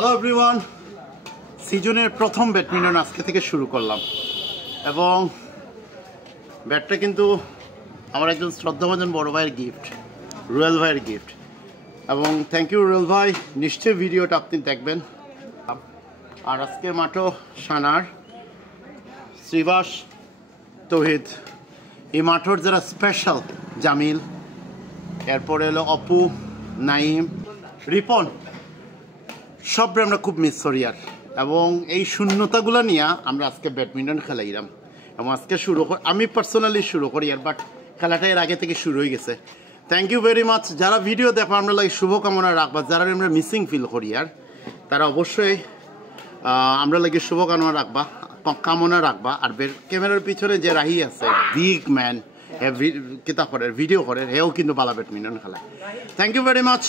Hello everyone, সিজনের প্রথম badminton আজকে থেকে শুরু করলাম এবং ব্যাটটা কিন্তু আমার একজন শ্রদ্ধাভাজন বড় ভাইয়ের গিফট, রুয়েল ভাইয়ের গিফট। এবং থ্যাংক ইউ রুয়েল ভাই, নিশ্চয়ই ভিডিওটা আপনি দেখবেন। আর আজকের মাঠও সানার, শ্রীবাস, তৌহিদ, এই মাঠর যারা স্পেশাল, জামিল, এরপরে হলো অপু, নাইম, রিপন, সবরে আমরা খুব মিস করি। আর এবং এই শূন্যতাগুলো নিয়ে আমরা আজকে ব্যাডমিন্টন খেলাইলাম এবং আজকে আমি পার্সোনালি শুরু করি আর বাট খেলাটা এর আগে থেকে শুরু হয়ে গেছে। Thank you very much. যারা ভিডিও দেখো আমরা লাগে শুভকামনা রাখবা, যারা আমরা মিসিং ফিল করি আর তারা অবশ্যই আমরা লাগে শুভকামনা রাখবা। আর ক্যামেরার পিছনে যে রাহি আছে, বিগ ম্যান, কিতাব করে ভিডিও করে, হেও কিন্তু ভালো ব্যাডমিন্টন খেলায়। Thank you very much.